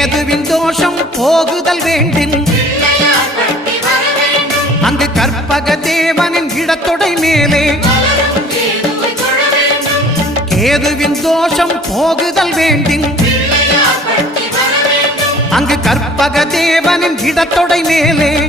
மேதுவின் தோஷம் போகுதல் வேண்டின். அங்கு கற்பக தேவனின் இடத்தொடை மேலே. கேதுவின் தோஷம் போகுதல் வேண்டின். அங்கு கற்பக தேவனின் இடத்தொடை மேலே.